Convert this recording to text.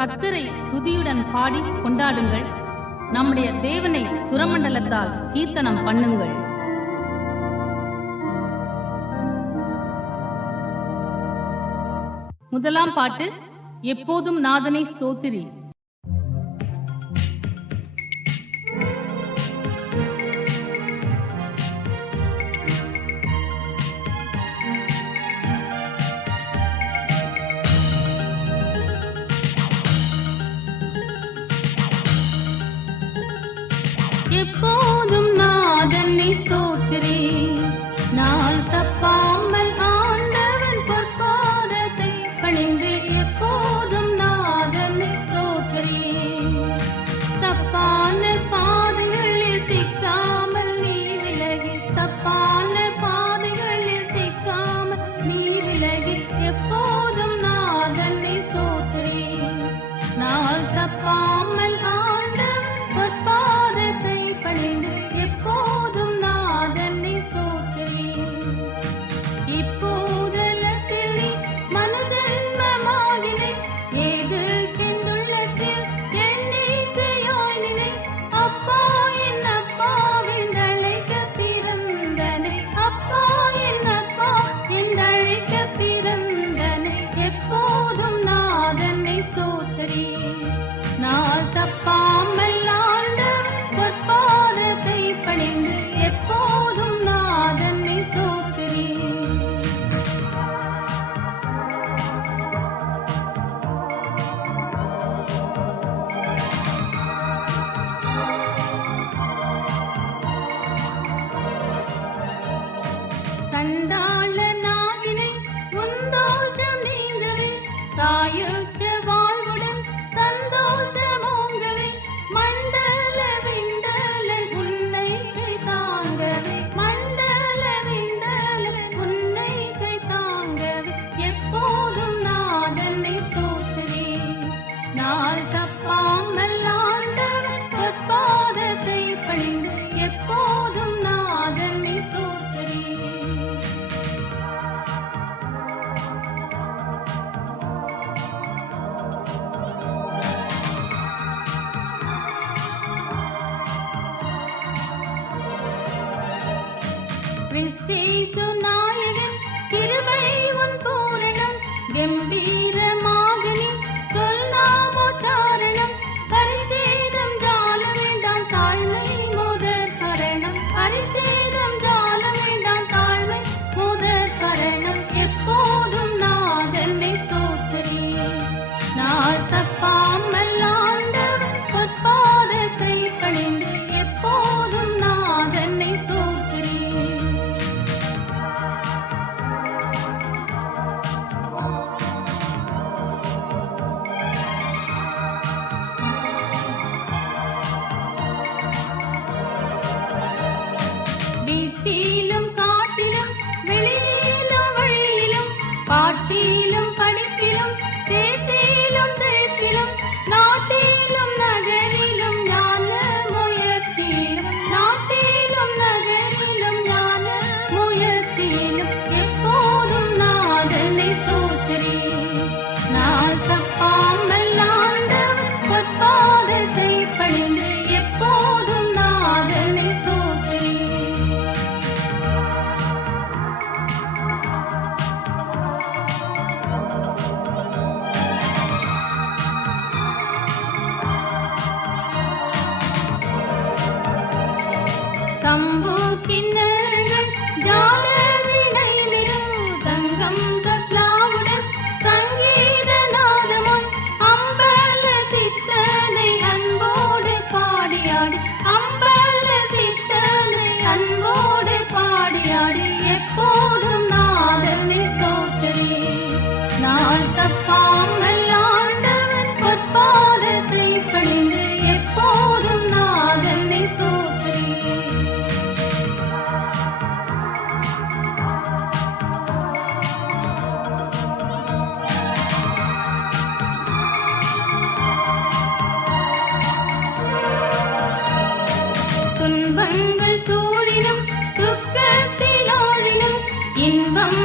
கர்த்தரை துதியுடன் பாடி கொண்டாடுங்கள். நம்முடைய தேவனை சுரமண்டலத்தால் கீர்த்தனம் பண்ணுங்கள். முதலாம் பாட்டு, எப்போதும் நாதனை ஸ்தோத்திரி. எப்போதும் நாதனை ஸ்தோத்திரி, நாள் தப்பாமல் ஆண்டவன் பொற்பாதத்தை பணிந்து எப்போதும் நாதனை ஸ்தோத்திரி. தப்பான பாதைகளில் சிக்காமல் நீ விலகி, தப்பான பாதைகளில் சிக்காமல் நீ விலகி எப்போதும் நாதனை ஸ்தோத்திரி. நாள் தப்பாமல் ஆண்டவன் பொற்பாதத்தை பணிந்து எப்போதும் நாதனை ஸ்தோத்திரி. இப்போதலத்தில் நீ மனதன்மமாகினை, ஏது கெண்டுள்ளத்தில் எண்ணிக்கையாய் நினை. அப்பா என் அழைக்க பிறந்தனை, அப்பா என் அழைக்க பிறந்தனை எப்போதும் நாதனை ஸ்தோத்திரி. நாள் தப்பாமல் பொற்பாதத்தை பணிந்து எப்போதும் நாதனை ஸ்தோத்திரி. சண்டாள நாகினை உந்தோஷம் நீங்கவே, சாயுச்ச வாழ்வுடன் சந்தோஷமோங்கவே, மண்டல விண்டல உன்னை கை தாங்கவே, மண்டல விண்டல உன்னை கை தாங்கவே எப்போதும் நாதனை ஸ்தோத்திரி. நாள் தப்பாமல் ஆண்டவன் பொற்பாதத்தை பணிந்து எப்போதும் நாதனை ஸ்தோத்திரி. கிறிஸ்தேசு நாயகன் கிருபை உன் பூரணம், கம்பீரமாக நீ சொல்லாமோச்சாரணம். பரிச்சேதம் ஜால வேண்டாம் தாழ்மை முதற் கரணம், பரிச்சேதம் ஜால வேண்டாம் தாழ்மை முதற் கரணம் எப்போதும் நாதனை ஸ்தோத்திரி. நாள் தப்பாமல் ஆண்டவன் பொற்பாதத்தை பணிந்து எப்போதும் நாதனை ஸ்தோத்திரி. வீட்டிலும் காட்டிலும் வெளியிலும் வழியிலும், பாட்டிலும் படிப்பிலும் தேட்டிலும் தெழுத்திலும், நாட்டிலும் நகரிலும் ஞான முயற்சியிலும், நாட்டிலும் நகரிலும் ஞான முயற்சியிலும் எப்போதும் நாதனை ஸ்தோத்திரி. நாள் தப்பாமல் ஆண்டவன் பொற்பாதத்தை பணிந்து எப்போதும் நாதனை ஸ்தோத்திரி. தம்பு கிண்ணங்கள் ஜால விளைவிடும், தங்கம் தப்லாவுடன் சங்கீத நாதமும், அம்பல சித்தனை அன்போடு பாடியாடி, அம்பல சித்தனை அன்போடு பாடியாடி எப்போதும் நாதனை ஸ்தோத்திரி. நாள் தப்பாமல் ஆண்டவன் பொற்பாதத்தை பணிந்து எப்போதும் நாதனை ஸ்தோத்திரி. துன்பங்கள் சூழிலும் துக்கத்தில் ஆழிலும் இன்பம்